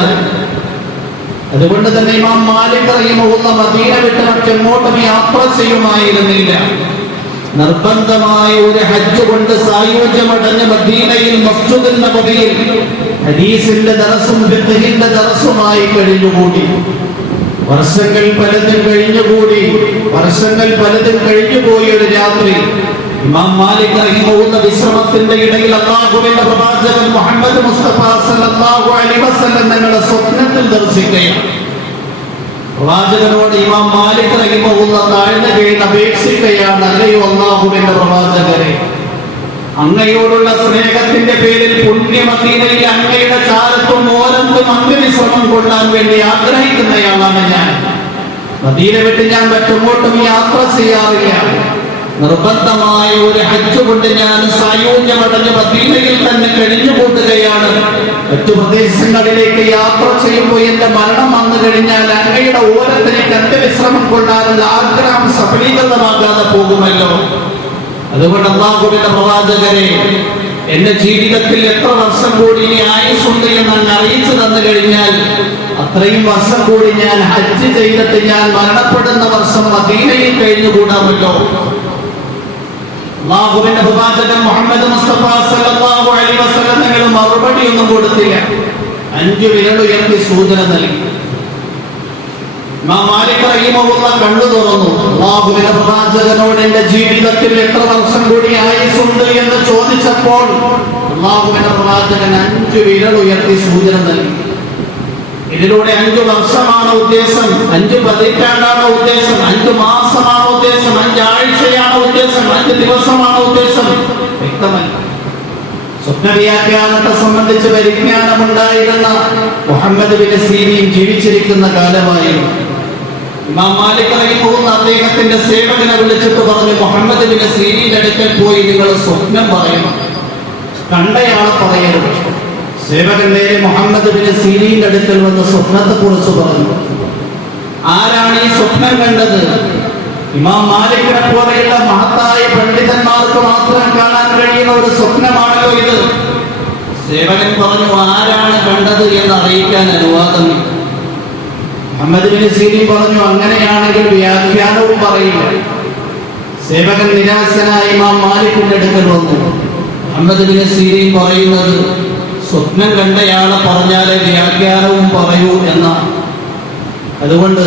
അതുകൊണ്ട് തന്നെ ഇമാം മാലിക് റഹിമഹുള്ള മദീന വിട്ട് മറ്റെങ്ങോട്ടും യാത്ര ചെയ്യുമായിരുന്നില്ല. നിർബന്ധമായ ഒരു ഹജ്ജ് കൊണ്ട് സായുജ്യമടഞ്ഞ് മദീനയിൽ മസ്ജിദുൻ നബവിയിൽ ഹദീസിന്റെ ദർസും ഫിഖ്ഹിന്റെ ദർസുമായി കഴിഞ്ഞുകൂടി. വർഷങ്ങൾ പലതും കഴിഞ്ഞുപോയ ഒരു രാത്രി ഇമാം മാലിക് റഹിമഹുള്ള വിശ്രമത്തിന്റെ ഇടയിൽ അല്ലാഹുവിന്റെ പ്രവാചകൻ മുഹമ്മദ് മുസ്തഫ സല്ലല്ലാഹു അലൈഹി വസല്ലം തങ്ങളുടെ സ്വപ്നത്തിൽ ദർശിക്കുകയാണ്. പ്രവാചകനോട് ഇമാം മാലിക് റഹിമഹുള്ള താഴ്ന്ന കീഴിൽ അപേക്ഷിക്കുകയാണ്, അല്ലയോ അല്ലാഹുവിന്റെ പ്രവാചകരെ, അങ്ങയോടുള്ള സ്നേഹത്തിന്റെ പേരിൽ പുണ്യമദീനയിൽ അങ്ങയുടെ ചാരത്തും ഓരത്തും അന്ത്യവിശ്രമം കൊള്ളാൻ വേണ്ടി ആഗ്രഹിക്കുന്നയാളാണ് ഞാൻ. മദീന വിട്ട് ഞാൻ മറ്റെങ്ങോട്ടും യാത്ര ചെയ്യാറില്ല. നിർബന്ധമായ ഒരു ഹജ്ജ് കൊണ്ട് ഞാൻ സായുജ്യമടഞ്ഞ് മദീനയിൽ തന്നെ കഴിഞ്ഞുകൂട്ടുകയാണ്. മറ്റു പ്രദേശങ്ങളിലേക്ക് യാത്ര ചെയ്യുമ്പോൾ എന്റെ മരണം വന്നു കഴിഞ്ഞാൽ അങ്ങയുടെ ഓരത്തിലേക്ക് അന്ത്യവിശ്രമം കൊള്ളാനുള്ള ആഗ്രഹം സഫലീകൃതമാകാതെ പോകുമല്ലോ. അതുകൊണ്ട് അല്ലാഹുവിന്റെ പ്രവാചകരെ, എന്റെ ജീവിതത്തിൽ എത്ര വർഷം കൂടി ഇനി ആയുസ്സുണ്ട് എന്ന് അങ്ങ് അറിയിച്ചു തന്നു കഴിഞ്ഞാൽ അത്രയും വർഷം കൂടി ഞാൻ ഹജ്ജ് ചെയ്തിട്ട് ഞാൻ മരണപ്പെടുന്ന വർഷം മദീനയിൽ കഴിഞ്ഞുകൂടാമല്ലോ. അല്ലാഹുവിന്റെ പ്രവാചകൻ മുഹമ്മദ് മുസ്തഫ സല്ലല്ലാഹു അലൈഹി വസല്ലം തങ്ങൾ മറുപടി ഒന്നും കൊടുത്തില്ല. 5 വിരലുയർത്തി സൂചന നൽകി. ഇമാം മാലിക് റഹിമഹുള്ള കണ്ണു തുറന്നു. അല്ലാഹുവിന്റെ പ്രവാചകനോട് എന്റെ ജീവിതത്തിൽ എത്ര വർഷം കൂടി ആയുസ്സുണ്ട് എന്ന് ചോദിച്ചപ്പോൾ അല്ലാഹുവിന്റെ പ്രവാചകൻ 5 വിരലുയർത്തി സൂചന നൽകി. ഇതിലൂടെ 5 വർഷമാണ് ഉദ്ദേശം, 5 പതിറ്റാണ്ടാണ് ഉദ്ദേശം, 5 മാസമാണ് ഉദ്ദേശം, 5 ആഴ്ചയാണ് ഉദ്ദേശം, 5 ദിവസമാണ് ഉദ്ദേശം, വ്യക്തമല്ല. സ്വപ്നവ്യാഖ്യാനത്തെ സംബന്ധിച്ച് പരിജ്ഞാനമുണ്ടായിരുന്ന മുഹമ്മദ് ബിൻ സീരീൻ ജീവിച്ചിരിക്കുന്ന കാലമായിരുന്നു. ഇമാം മാലിക് റഹിമഹുള്ള അദ്ദേഹത്തിന്റെ സേവകനെ വിളിച്ചിട്ട് പറഞ്ഞു, മുഹമ്മദ് ബിൻ സീരീന്റെ അടുക്കൽ പോയി നിങ്ങൾ സ്വപ്നം പറയണം, കണ്ടയാളെ പറയരുത്. സേവകൻ നേരെ മുഹമ്മദ് ബിൻ സീരീന്റെ അടുക്കൽ വന്ന് സ്വപ്നത്തെ കുറിച്ച് പറഞ്ഞു. ആരാണ് ഈ സ്വപ്നം കണ്ടത്? ഇമാം മാലിക്കിനെ പോലെയുള്ള മഹത്തായ പണ്ഡിതന്മാർക്ക് മാത്രം കാണാൻ കഴിയുന്ന ഒരു സ്വപ്നമാണല്ലോ ഇത്. സേവകൻ പറഞ്ഞു, ആരാണ് കണ്ടത് എന്ന് അറിയിക്കാൻ അനുവാദം. മുഹമ്മദ് ബിൻ സീരീൻ പറഞ്ഞു, അങ്ങനെയാണെങ്കിൽ വ്യാഖ്യാനവും പറയില്ല. സേവകൻ നിരാശനായി ഇമാം മാലിക്കിന്റെ അടുക്കൽ വന്നു. മുഹമ്മദ് ബിൻ സീരീൻ പറയുന്നത്, സ്വപ്നം കണ്ടയാളെ പറഞ്ഞാലേ വ്യാഖ്യാനവും പറയൂ എന്നാണ്. അതുകൊണ്ട്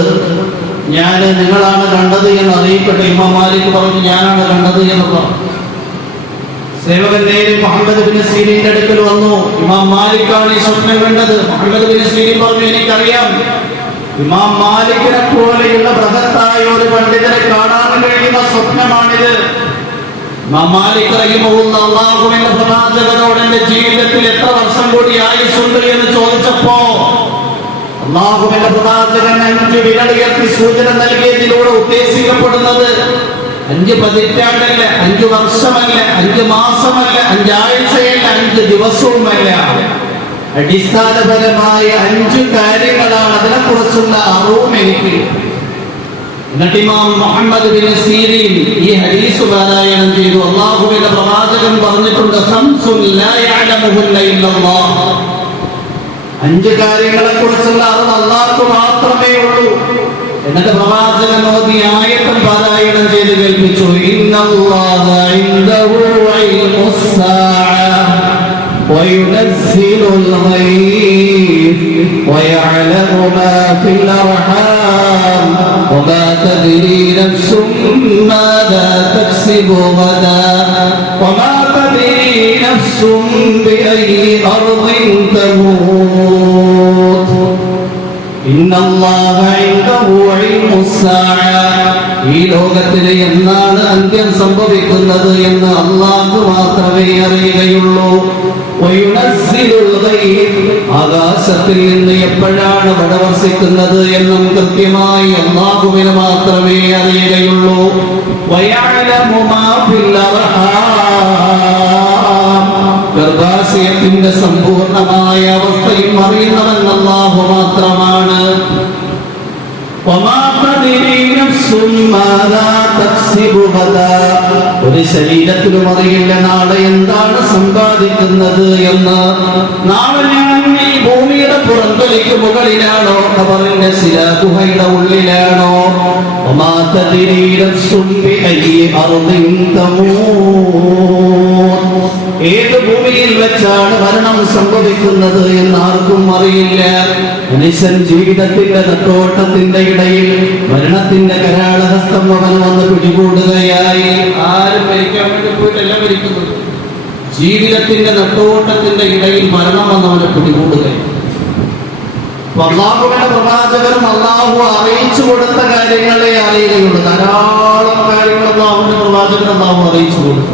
ഞാൻ നിങ്ങളാണ് കണ്ടത് എന്ന് അറിയിക്കട്ടെ. ഇമാം മാലിക് പറഞ്ഞു, ഞാനാണ് കണ്ടത് എന്ന് പറഞ്ഞു. സേവകൻ നേരെ മുഹമ്മദ് ബിൻ സീരീന്റെ അടുക്കൽ വന്നു. ഇമാം മാലിക്കാണ് ഈ സ്വപ്നം കണ്ടത്. മുഹമ്മദ് ബിൻ സീരീൻ പറഞ്ഞു, എനിക്കറിയാം, ഇമാം മാലിക്കിനെ പോലെയുള്ള ബൃഹത്തായ ഒരു പണ്ഡിതനെ കാണാൻ കഴിയുന്ന സ്വപ്നമാണിത്. ഇമാം മാലിക് റഹിമഹുള്ള അല്ലാഹുവിന്റെ പ്രവാചകനോട് എന്റെ ജീവിതത്തിൽ എത്ര വർഷം കൂടി ആയുസ്സുണ്ട് എന്ന് ചോദിച്ചപ്പോ അല്ലാഹുവിന്റെ പ്രവാചകൻ 5 വിരലുയർത്തി സൂചന നൽകിയതിലൂടെ ഉദ്ദേശിക്കപ്പെടുന്നത് 5 പതിറ്റാണ്ടല്ല, 5 വർഷമല്ല, 5 മാസമല്ല, 5 ആഴ്ചയല്ല, 5 ദിവസവുമല്ല. അടിസ്ഥാനപരമായ 5 കാര്യങ്ങളാണ്. അതിനെക്കുറിച്ചുള്ള അറിവും എനിക്ക്. എന്നിട്ട് ഇമാം മുഹമ്മദ് ബിൻ സീരീൻ ഈ ഹദീസ് പാരായണം ചെയ്തു. അല്ലാഹുവിന്റെ പ്രവാചകൻ പറഞ്ഞിട്ടുണ്ട്, 5 ലാ യഅലമുഹുന്ന ഇല്ലല്ലാഹ്. 5 കാര്യങ്ങളെ കുറിച്ചുള്ള അറിവ് അല്ലാഹുവിന് മാത്രമേ ഉള്ളൂ. എന്നിട്ട് പ്രവാചകൻ ഓതി ആയത്തും പാരായണം ചെയ്ത് കേൾപ്പിച്ചു. ഇന്നല്ലാഹ ഇൻദഹു ഇൽമുസ്സാഅ വയുനസ്സിലുൽ ഗൈബ് വയഅലമു മാ ഫിൽ അർഹാം വമാ തദ്രി നഫ്സും മാദാ തക്സിബു ഗദാ വമാ തദ്രി നഫ്സും ബിഅയ്യി അർദിൻ തമൂത്. ഇന്നല്ലാഹ ഇൻദഹു ഇൽമുസ്സാഅ. ഈ ലോകത്തിന് എന്നാണ് അന്ത്യം സംഭവിക്കുന്നത് എന്ന് അല്ലാഹു മാത്രമേ അറിയുകയുള്ളൂ. ആകാശത്തിൽ നിന്ന് എപ്പോഴാണ് മഴ വർഷിക്കുന്നത് എന്നും കൃത്യമായി അല്ലാഹുവിന് മാത്രമേ അറിയുകയുള്ളൂ. ഗർഭാശയത്തിന്റെ സമ്പൂർണമായ അവസ്ഥയും അറിയുന്നവൻ അല്ലാഹു മാത്രമാണ്. ഒരു ശരീരത്തിലും അറിയില്ല നാളെ എന്താണ് സമ്പാദിക്കുന്നത് എന്ന്. നാളെ ഞാൻ ഈ ഭൂമിയുടെ പുറത്തൊലിക്ക് മുകളിലാണോ, ഖബറിന്റെ ശിലാഗുഹയുടെ ഉള്ളിലാണോ? ഏത് ഭൂമിയിൽ വെച്ചാണ് മരണം സംഭവിക്കുന്നത് എന്ന് ആർക്കും അറിയില്ല. മനുഷ്യൻ ജീവിതത്തിന്റെ നെട്ടോട്ടത്തിന്റെ ഇടയിൽ മരണത്തിന്റെ കരാളഹസ്തം അവൻ വന്ന് പിടികൂടുകയായി. ആരും മരിക്കാൻ വേണ്ടി പോയിട്ടല്ല മരിക്കുന്നത്. ജീവിതത്തിന്റെ നെട്ടോട്ടത്തിന്റെ ഇടയിൽ മരണം വന്നവനെ പിടികൂടുകയായി. അല്ലാഹുവിന്റെ പ്രവാചകരും അല്ലാഹു അറിയിച്ചു കൊടുത്ത കാര്യങ്ങളെ അറിയുകയുള്ളൂ. ധാരാളം കാര്യങ്ങൾ അല്ലാഹുവിന്റെ പ്രവാചകൻ അല്ലാഹു അറിയിച്ചു കൊടുത്തു.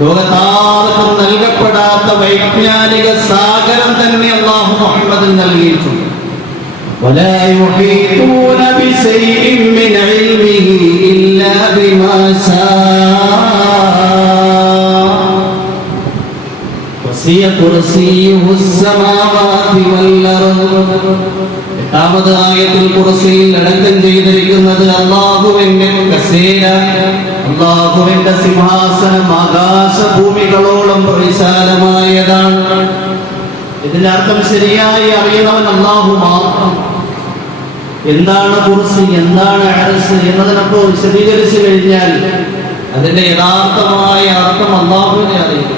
ലോകത്താർക്കും നൽകപ്പെടാത്ത വൈജ്ഞാനിക സാഗരം തന്നെ അല്ലാഹു മുഹമ്മദിന് നൽകിയിട്ടുണ്ട്. ولا يحيطون بشيء من علمه إلا بما شاء وسع كرسيه السماوات والأرض. എട്ടാമത് ആയത്തിൽ കുർസിയിൽ അടക്കം ചെയ്തിരിക്കുന്നത് അല്ലാഹുവിന്റെ കസേര, അല്ലാഹുവിന്റെ സിംഹാസനം ആകാശഭൂമികളോളം വിശാലമായതാണ്. ഇതിന്റെ അർത്ഥം ശരിയായി അറിയുന്നവൻ അല്ലാഹു മാത്രം. എന്താണ് കുർസി, എന്താണ് അർശ് എന്നതിനൊക്കെ വിശദീകരിച്ചു കഴിഞ്ഞാൽ അതിന്റെ യഥാർത്ഥമായ അർത്ഥം അല്ലാഹുവിനെ അറിയും.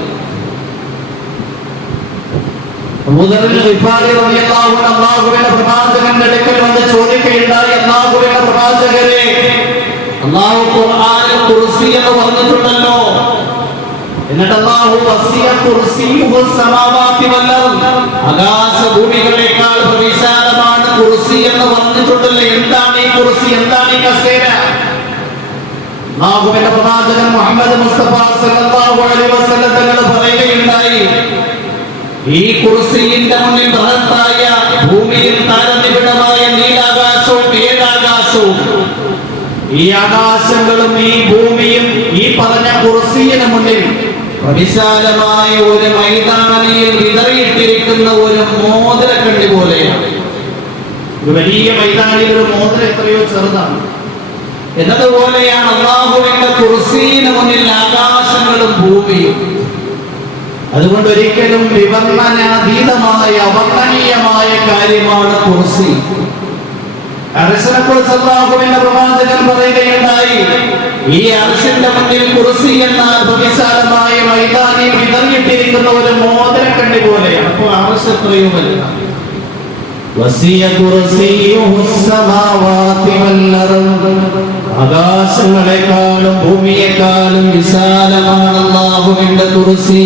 അല്ലാഹുവിന്റെ പ്രവാചകന്റെ അടുക്കൽ വന്ന് ചോദിക്കുകയുണ്ടായി, അല്ലാഹുവിന്റെ പ്രവാചകരെ, അല്ലാഹു ഖുർആനിൽ കുർസി എന്ന് പറഞ്ഞിട്ടുണ്ടല്ലോ, എന്നിട്ട് അല്ലാഹു വസിയ കുർസിയുഹു സമാവാതി വൽ അർദ്, ആകാശഭൂമികളേക്കാൾ വിശാലമാണ് കുർസി എന്ന് പറഞ്ഞിട്ടുണ്ടല്ലോ. എന്താണ് ഈ കുർസി, എന്താണ് ഈ കസേര? അല്ലാഹുവിന്റെ പ്രവാചകൻ മുഹമ്മദ് മുസ്തഫ സല്ലല്ലാഹു അലൈഹി വസല്ലം തങ്ങൾ പറയുകയുണ്ടായി, ഈ കുർസിയുടെ മുന്നിൽ ബൃഹത്തായ ഭൂമിയിൽ താരനിബിഡമായ നീലാകാശവും ഏഴാകാശവും, ഈ ആകാശങ്ങളും ഈ ഭൂമിയും ഈ പറഞ്ഞ കുർസിയുടെ മുന്നിൽ വിശാലമായ ഒരു മൈതാനിയിൽ വിതറിയിട്ടിരിക്കുന്ന ഒരു മോതിരക്കണ്ണി പോലെയാണ്. ഒരു വലിയ മൈതാനിയിൽ ഒരു മോതിരം എത്രയോ ചെറുതാണ് എന്നതുപോലെയാണ് അല്ലാഹുവിന്റെ കുർസിയുടെ മുന്നിൽ ആകാശങ്ങളും ഭൂമിയും. അതുകൊണ്ട് ഒരിക്കലും വിവർണനാതീതമായ അവർണ്ണനീയമായ കാര്യമാണ് കുർസി. അർശിനെക്കുറിച്ച് അല്ലാഹുവിന്റെ പ്രവാചകൻ പറയുകയുണ്ടായി, ഈ അർശിന്റെ മുന്നിൽ കുർസി എന്ന വിശാലമായ മൈതാനിയിൽ വിതറിയിട്ടിരിക്കുന്ന ഒരു മോതിരക്കണ്ണി പോലെയാണ്. അപ്പോൾ അർശ് എത്രയോ വലുതാണ്. വസിയ കുർസിയുഹു സമാവാതി വൽ അർദ്, ആകാശങ്ങളെക്കാളും ഭൂമിയെക്കാളും വിശാലമാണ് അല്ലാഹുവിന്റെ കുർസി.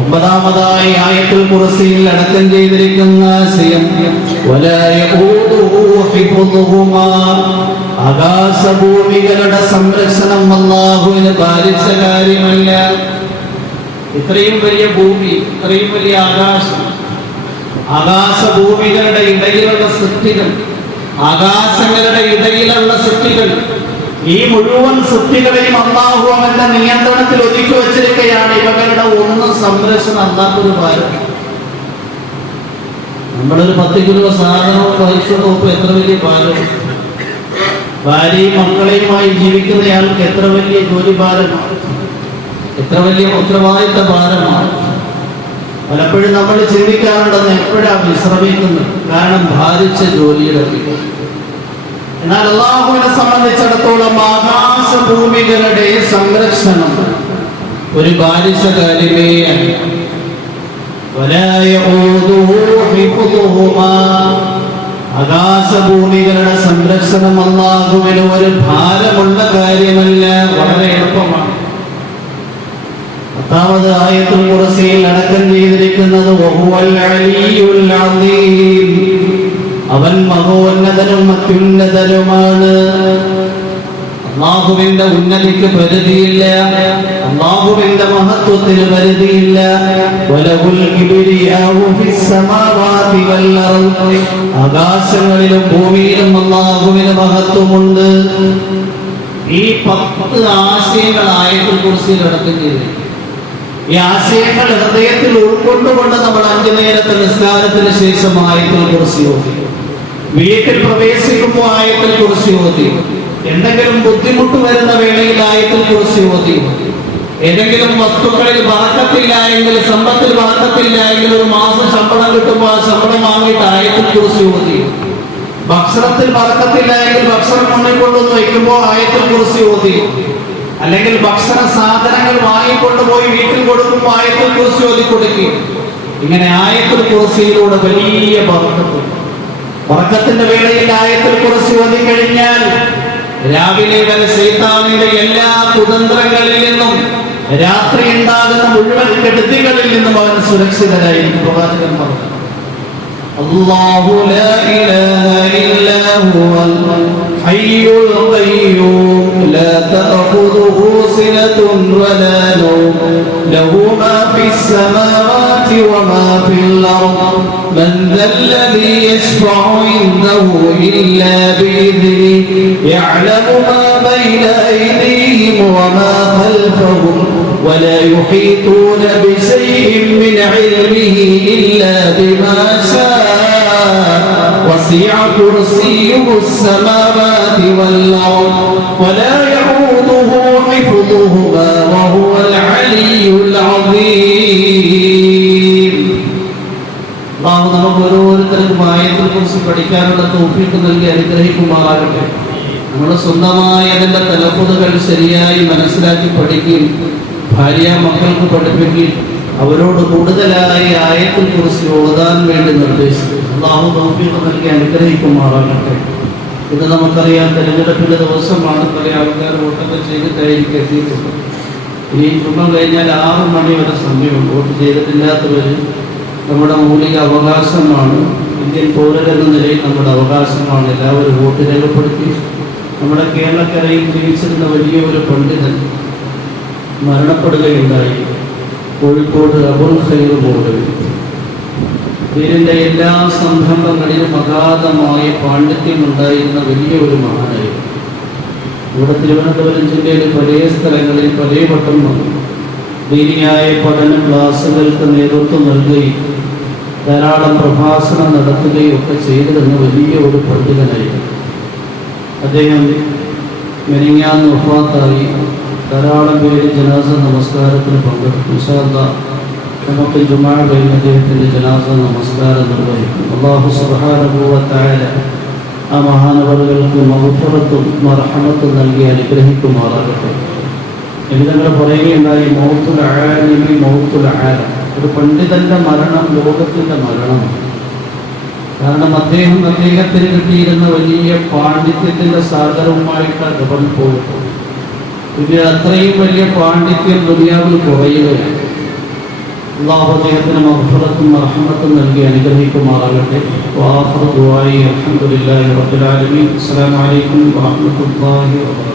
ഒമ്പതാമതായി ആയത്തുൽ കുർസിയിൽ അടക്കം ചെയ്തിരിക്കുന്ന ആശയം വലാ യഊദുഹു ഹിഫ്ദുഹുമാ, ആകാശഭൂമികളുടെ സംരക്ഷണം അല്ലാഹുവിന് ഭാരിച്ച കാര്യമല്ല. ഇത്രയും വലിയ ഭൂമി, ഇത്രയും വലിയ ആകാശം, ആകാശഭൂമികളുടെ ഇടയിലുള്ള സൃഷ്ടികൾ, ആകാശങ്ങളുടെ ഇടയിലുള്ള സൃഷ്ടികൾ, ഈ മുഴുവൻ സൃഷ്ടികളെയും അല്ലാഹു അവന്റെ നിയന്ത്രണത്തിൽ ഒതുക്കി വച്ചിരിക്കുകയാണ്. ഇവകളുടെ ഒന്നും സംരക്ഷണം അല്ലാത്തൊരു ഭാരം. നമ്മളൊരു 10 കിലോ സാധനവും വഹിച്ചു നോക്കും, എത്ര വലിയ ഭാരം. ഭാര്യയും മക്കളെയുമായി ജീവിക്കുന്നയാൾക്ക് എത്ര വലിയ ജോലി ഭാരമാണ്, എത്ര വലിയ ഉത്തരവാദിത്ത ഭാരമാണ്. പലപ്പോഴും നമ്മൾ ചിന്തിക്കാറുണ്ടെന്ന് എപ്പോഴാണ് വിശ്രമിക്കുന്നത്, കാരണം ഭാരിച്ച ജോലിയുടെ. എന്നാൽ അല്ലാഹുവിനെ സംബന്ധിച്ചിടത്തോളം ആകാശഭൂമികളുടെ സംരക്ഷണം ഒരു ഭാരിച്ച കാര്യമേ അല്ല. ആകാശഭൂമികളുടെ സംരക്ഷണം അല്ലാഹുവിന് ഒരു ഭാരമുള്ള കാര്യമല്ല, വളരെ എളുപ്പമാണ്. 10ാമത് ആയത്തുൽ കുർസിയിൽ അടക്കം ചെയ്തിരിക്കുന്നത് വഹുവൽ അലിയുൽ അദീം, അവൻ മഹോന്നതനും അത്യുന്നതനുമാണ്. അല്ലാഹുവിന്റെ ഉന്നതിക്ക് പരിധിയില്ല, അല്ലാഹുവിന്റെ മഹത്വത്തിന് പരിധിയില്ല. വലഹുൽ കിബ്രിയാഉ ഫിസ് സമാവാതി വൽ അർദ്, ആകാശങ്ങളിലും ഭൂമിയിലും അല്ലാഹുവിന് മഹത്വമുണ്ട്. ഈ 10 ആശയങ്ങൾ ആയത്തുൽ കുർസിയിൽ അടങ്ങിയിട്ടുണ്ട്. ഈ ആശയങ്ങൾ ഹൃദയത്തിൽ ഉൾക്കൊണ്ടുകൊണ്ട് നമ്മൾ 5 നേരത്തെ നിസ്കാരത്തിന് ശേഷം ആയത്തുൽ കുർസി ഓതി, വീട്ടിൽ പ്രവേശിക്കുമ്പോൾ ആയത്തുൽ കുർസി ഓതി, എന്തെങ്കിലും ബുദ്ധിമുട്ട് വരുന്ന വേളയിൽ ആയത്തുൽ കുർസി ഓതി, ഏതെങ്കിലും വസ്തുക്കളിൽ ബറക്കത്തില്ല എങ്കിൽ, സമ്പത്തിൽ ബറക്കത്തില്ല എങ്കിൽ, ഒരു മാസം ശമ്പളം കിട്ടുമ്പോൾ ആ ശമ്പളം വാങ്ങിയിട്ട് ആയത്തുൽ കുർസി ഓതി, ഭക്ഷണത്തിൽ ബറക്കത്തില്ല എങ്കിൽ ഭക്ഷണം മുന്നിൽ കൊണ്ടുവന്ന് വയ്ക്കുമ്പോൾ ആയത്തുൽ കുർസി ഓതി, അല്ലെങ്കിൽ ഭക്ഷണ സാധനങ്ങൾ വാങ്ങിക്കൊണ്ടുപോയി വീട്ടിൽ കൊടുക്കുമ്പോൾ ആയത്തുൽ കുർസി ഓതി കൊടുക്കും. ഇങ്ങനെ ആയത്തുൽ കുർസിയിലൂടെ വലിയ ബറക്കത്തിന്റെ വേളയിൽ ആയത്തുൽ കുർസി ഓതി കഴിഞ്ഞാൽ രാവിലെ വരെ ശൈത്താനിന്റെ എല്ലാ കുതന്ത്രങ്ങളിൽ നിന്നും, രാത്രി ഉണ്ടാകുന്ന മുഴുവൻ കെടുതികളിൽ നിന്നും അവൻ സുരക്ഷിതരായിരിക്കും. പ്രവാചകൻ പറഞ്ഞു, അല്ലാഹു ലാ ഇലാഹ ഇല്ലാ ഹുവൽ ഹയ്യുൽ ഖയ്യൂം ലാ തഅഖുദുഹു സിനതുൻ വലാ നൗം ലഹു മാ ഫിസ് സമാവാതി വമാ ഫിൽ അർദ് മൻ ദല്ലദീ യശ്ഫഉ ഇൻദഹു ഇല്ലാ ബിഇذനിഹി യഅലമു മാ ബൈന അയ്ദീഹിം വമാ ഖൽഫഹും ولا يحيطون بشيء من علمه إلا بما شاء وسع كرسيه السماوات والأرض ولا يؤوده حفظهما وهو العلي العظيم. അല്ലാഹു നമുക്ക് ഓരോരുത്തർക്കും ആയത്തുൽ കുർസി പഠിക്കാനുള്ള തൗഫീഖ് നൽകി അനുഗ്രഹിക്കുമാറാകട്ടെ. നമ്മൾ സ്വന്തമായി അതിൻ്റെ തലഫുദുകൾ ശരിയായി മനസ്സിലാക്കി പഠിക്കുകയും ഭാര്യ മക്കൾക്ക് പഠിപ്പിക്കുകയും അവരോട് കൂടുതലായി ആയത്തുൽ കുർസി ഓതാൻ വേണ്ടി നിർദ്ദേശിക്കും. അല്ലാഹു തൗഫീഖ് നൽകി അനുഗ്രഹിക്കുമാറാകട്ടെ. ഇത് നമുക്കറിയാം, തെരഞ്ഞെടുപ്പിന്റെ ദിവസമാണ്. പല ആൾക്കാർ വോട്ടൊക്കെ ചെയ്തിട്ടായിരിക്കും എത്തിയിട്ടുള്ളത്. ഇനി ചുമ കഴിഞ്ഞാൽ 6 മണി വരെ സമയമുണ്ട്. വോട്ട് ചെയ്തിട്ടില്ലാത്തവർ നമ്മുടെ മൗലിക അവകാശമാണ്, ഇന്ത്യൻ പൗരരെന്ന നിലയിൽ നമ്മുടെ അവകാശമാണ്. എല്ലാവരും വോട്ട് രേഖപ്പെടുത്തി. നമ്മുടെ കേരളക്കരയിൽ ജീവിച്ചിരുന്ന വലിയ ഒരു പണ്ഡിതൻ മരണപ്പെടുകയുണ്ടായി. കോഴിക്കോട് അബുൽ ഖൈർ മൗലവി. ഇതിൻ്റെ എല്ലാ സംരംഭങ്ങളിലും അഗാധമായ പാണ്ഡിത്യമുണ്ടായിരുന്ന വലിയ ഒരു മഹാനായിരുന്നു. ഇവിടെ തിരുവനന്തപുരം ജില്ലയിൽ പല സ്ഥലങ്ങളിൽ പല വട്ടം വന്നു ദീനിയായ പഠന ക്ലാസുകൾക്ക് നേതൃത്വം നൽകുകയും ധാരാളം പ്രഭാഷണം നടത്തുകയും ഒക്കെ ചെയ്തിരുന്ന വലിയ ഒരു പണ്ഡിതനായിരുന്നു. അദ്ദേഹം മെനിങ്ങാന്ന് വഫാത്തായി. ധാരാളം പേര് ജനാസ നമസ്കാരത്തിന് പങ്കെടുത്തു. ഇൻഷാ അല്ലാഹ് നമുക്ക് ജുമാ കഴിഞ്ഞ് അദ്ദേഹത്തിൻ്റെ ജനാസ നമസ്കാരം നിർവഹിക്കും. അല്ലാഹു സുബ്ഹാനഹു വ തആല ആ മഹാനവറുകൾക്ക് മഗ്ഫിറത്തും മർഹമത്തും നൽകി അനുഗ്രഹിക്കുമാറാകട്ടെ. എഴുതങ്ങൾ പറയുകയുണ്ടായി, മൗത്തുൽ ആലിമി മൗത്തുൽ ആലം. ഒരു പണ്ഡിതന്റെ മരണം ലോകത്തിൻ്റെ മരണമാണ്. കാരണം അദ്ദേഹത്തിന് കിട്ടിയിരുന്ന വലിയ പാണ്ഡിത്യത്തിൻ്റെ സാഗരവുമായിട്ടാണ് ഗവൺ പോയിട്ട്. പിന്നെ അത്രയും വലിയ പാണ്ഡിത്യം ദുനിയാവിൽ കുറയുകയാണ്. അല്ലാഹു അദ്ദേഹത്തിന് മഗ്ഫിറത്തും മർഹമത്തും നൽകി അനുഗ്രഹിക്കുമാറാകട്ടെ. വആഖിറു ദുആഇ അൽഹംദുലില്ലാഹി റബ്ബിൽ ആലമീൻ. അസ്സലാമു അലൈക്കും വറഹ്മത്തുള്ളാഹി വബറകാതുഹു.